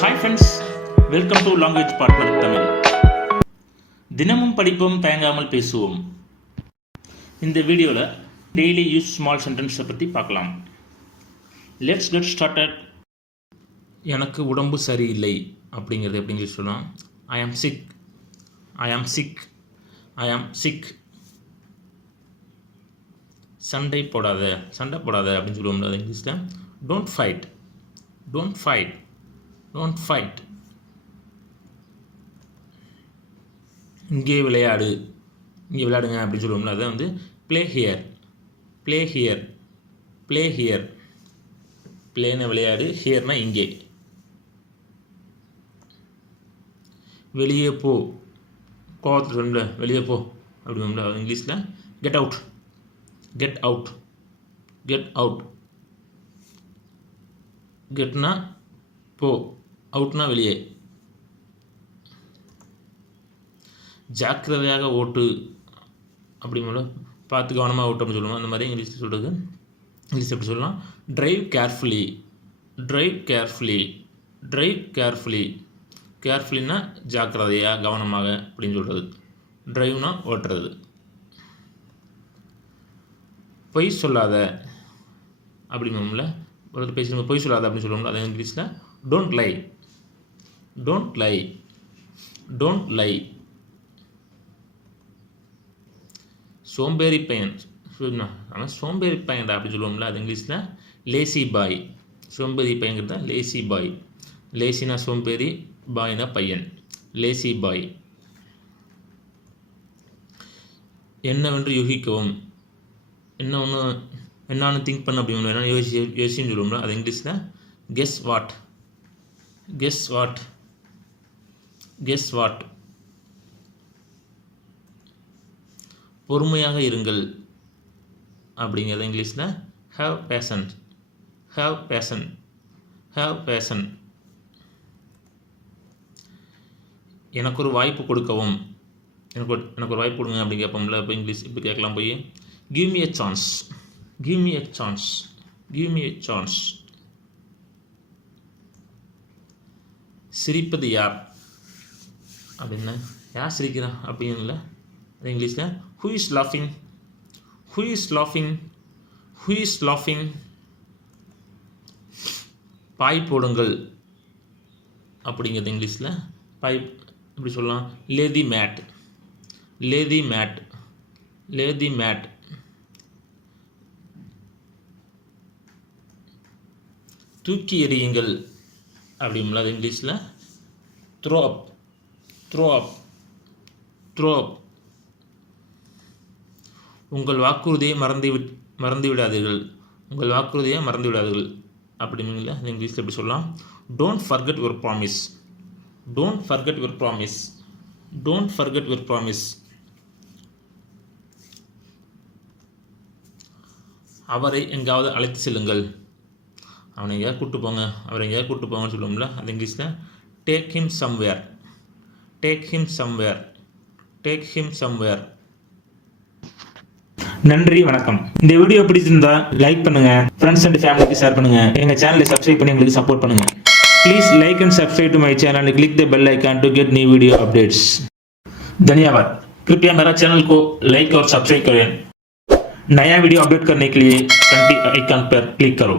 Hi friends, welcome to language partner Tamil. தினமும் படிப்போம், தயங்காமல் பேசுவோம். இந்த வீடியோவில் டெய்லி யூஸ் ஸ்மால் சென்டென்ஸை பற்றி பார்க்கலாம். Let's get started. எனக்கு உடம்பு சரியில்லை அப்படிங்கிறது எப்படிங்க சொல்லலாம்? ஐ ஆம் சிக், ஐ ஆம் சிக், ஐ ஆம் சிக். சண்டை போடாத அப்படின்னு சொல்லுவோம்ல, அது இங்கிலீஷில் don't fight, don't fight, don't fight. இங்கே விளையாடு, இங்கே விளையாடுங்க அப்படின்னு சொல்லுவோம்ல, அதை வந்து play here, play here, play here. ப்ளேன விளையாடு, ஹியர்னா இங்கே. வெளியே போ, கோவத்தில் சொல்லும்ல வெளியே போ அப்படிங்களா, அது இங்கிலீஷில் get out, get out, get out. கெட்னா போ, அவுட்னா வெளியே. ஜாக்கிரதையாக ஓட்டு அப்படிங்களா, பார்த்து கவனமாக ஓட்டு அப்படின்னு சொல்லுவோம். அந்த மாதிரி இங்கிலீஷில் சொல்கிறது. இங்கிலீஷ் எப்படி சொல்லலாம்? Drive carefully, drive carefully, drive carefully. கேர்ஃபுல்லினா ஜாக்கிரதையாக, கவனமாக அப்படின்னு சொல்கிறது. ட்ரைவ்னா ஓட்டுறது. பொய் சொல்லாத அப்படிங்கல, ஒரு பேசி பொய் சொல்லாத அப்படின்னு சொல்லுவோம்ல, அது இங்கிலீஷில் don't lie, don't lie, don't lie. சோம்பேறி பையன் ஆனால் சோம்பேறி பையன்டா அப்படி சொல்லுவோம்ல, அது இங்கிலீஷில் லேசி பாய். சோம்பேறி பையன்கிறத லேசி பாய். லேசினா சோம்பேறி, பாய்னா பையன், லேசி பாய். என்னவென்று யூகிக்கவும், என்னான்னு திங்க் பண்ண அப்படிங்களா, என்ன யோசின்னு சொல்லுவோம்ல, அது இங்கிலீஷில் guess what, guess what, guess what. பொறுமையாக இருங்கள் அப்படிங்கிறது இங்கிலீஷில் have patience, have patience, have patience. எனக்கு ஒரு வாய்ப்பு கொடுக்கவும், எனக்கு ஒரு வாய்ப்பு கொடுங்க அப்படி கேட்போம்ல, இப்போ இங்கிலீஷ் இப்போ கேட்கலாம் போய் give me a chance, give me a chance, give me a chance. சிரிப்பது யார் அப்படின்னா, யார் சிரிக்கிறா அப்படிங்கல, அது இங்கிலீஷில் who is லாஃபிங், who is லாஃபிங், who is லாஃபிங். பாய் போடுங்கள் அப்படிங்கிறது இங்கிலீஷில் பாய் எப்படி சொல்லலாம்? லேதி மேட், லேதி மேட், லேதி மேட். தூக்கி எறியுங்கள் அப்படிங்களா, அது இங்கிலீஷில் த்ரோ அப், த்ரோ அப், த்ரோ அப். உங்கள் வாக்குறுதியை மறந்து விடாதீர்கள், உங்கள் வாக்குறுதியை மறந்து விடாதீர்கள் அப்படிங்களா, அது இங்கிலீஷில் எப்படி சொல்லலாம்? Don't forget your promise, don't forget your promise, don't forget your promise. அவரை எங்காவது அழைத்து செல்லுங்கள், அவனை எங்கேயாவது கூப்பிட்டு போங்க, அவரை எங்கேயாவது கூப்பிட்டு போங்கன்னு சொல்லுவோம்ல, அது இங்கிலீஷில் take him somewhere, take him somewhere, take him somewhere. நன்றி, வணக்கம். இந்த வீடியோ பிடிச்சிருந்தா லைக் பண்ணுங்க, ஃப்ரெண்ட்ஸ் அண்ட் ஃபேமிலிக்கு ஷேர் பண்ணுங்க, எங்க சேனலை சப்ஸ்கிரைப் பண்ணி எங்களுக்கு சப்போர்ட் பண்ணுங்க. Please like and subscribe to my channel and click the bell icon to get new video updates. धन्यवाद. कृपया मेरा चैनल को लाइक और सब्सक्राइब करें. नया वीडियो अपडेट करने के लिए घंटी आइकन पर क्लिक करो.